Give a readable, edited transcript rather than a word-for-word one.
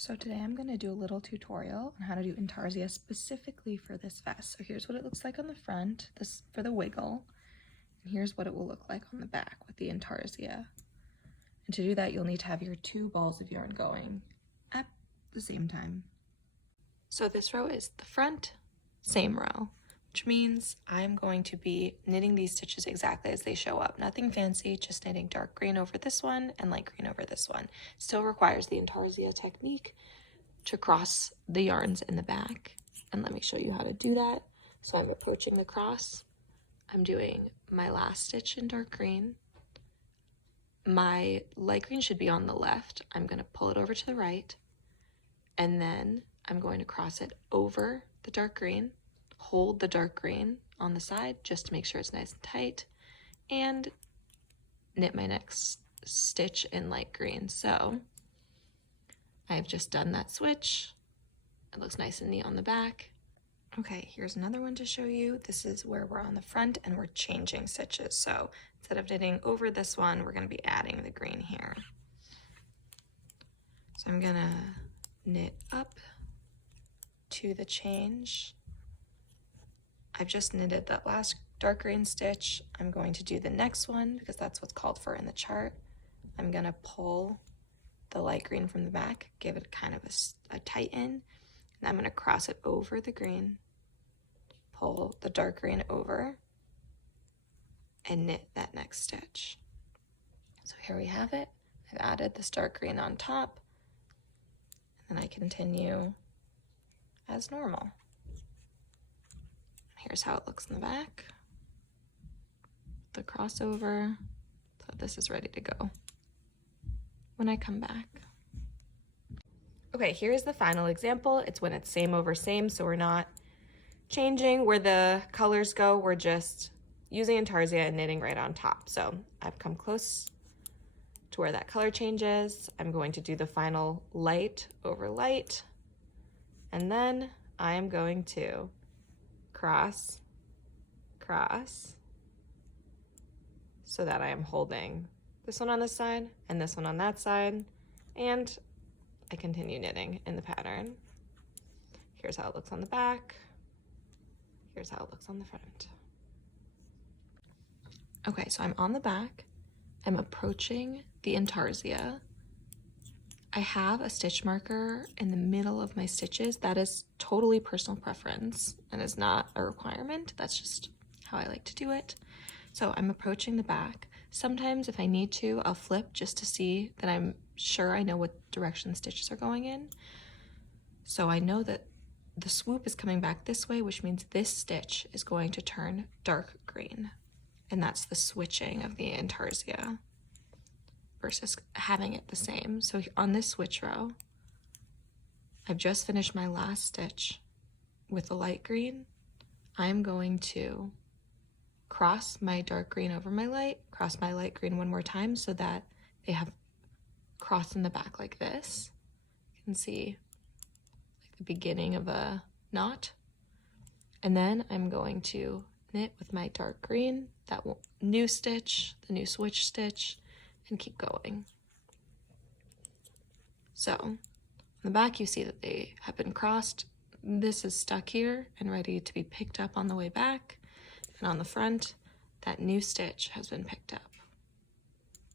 So today I'm going to do a little tutorial on how to do Intarsia specifically for this vest. So here's what it looks like on the front, this for the wiggle, and here's what it will look like on the back with the Intarsia. And to do that, you'll need to have your 2 balls of yarn going at the same time. So this row is the front, same row, which means I'm going to be knitting these stitches exactly as they show up. Nothing fancy, just knitting dark green over this one and light green over this one. Still requires the Intarsia technique to cross the yarns in the back. And let me show you how to do that. So I'm approaching the cross. I'm doing my last stitch in dark green. My light green should be on the left. I'm going to pull it over to the right. And then I'm going to cross it over the dark green. Hold the dark green on the side just to make sure it's nice and tight, and knit my next stitch in light green. So I've just done that switch. It looks nice and neat on the back. Okay, here's another one to show you. This is where we're on the front and we're changing stitches. So instead of knitting over this one, we're going to be adding the green here. So I'm going to knit up to the change. I've just knitted that last dark green stitch. I'm going to do the next one because that's what's called for in the chart. I'm going to pull the light green from the back, give it kind of a tighten, and I'm going to cross it over the green, pull the dark green over, and knit that next stitch. So here we have it. I've added this dark green on top, and then I continue as normal. Here's how it looks in the back. The crossover. So this is ready to go when I come back. Okay, here's the final example. It's when it's same over same, so we're not changing where the colors go. We're just using Intarsia and knitting right on top. So I've come close to where that color changes. I'm going to do the final light over light, and then I am going to cross, cross, so that I am holding this one on this side and this one on that side, and I continue knitting in the pattern. Here's how it looks on the back. Here's how it looks on the front. Okay, so I'm on the back. I'm approaching the Intarsia. I have a stitch marker in the middle of my stitches. That is totally personal preference and is not a requirement. That's just how I like to do it. So I'm approaching the back. Sometimes if I need to, I'll flip just to see that I'm sure I know what direction the stitches are going in. So I know that the swoop is coming back this way, which means this stitch is going to turn dark green. And that's the switching of the Intarsia versus having it the same. So on this switch row, I've just finished my last stitch with the light green. I'm going to cross my dark green over my light, cross my light green one more time so that they have crossed in the back like this. You can see like the beginning of a knot. And then I'm going to knit with my dark green, that new stitch, the new switch stitch, and keep going. So on the back you see that they have been crossed. This is stuck here and ready to be picked up on the way back. And on the front, that new stitch has been picked up.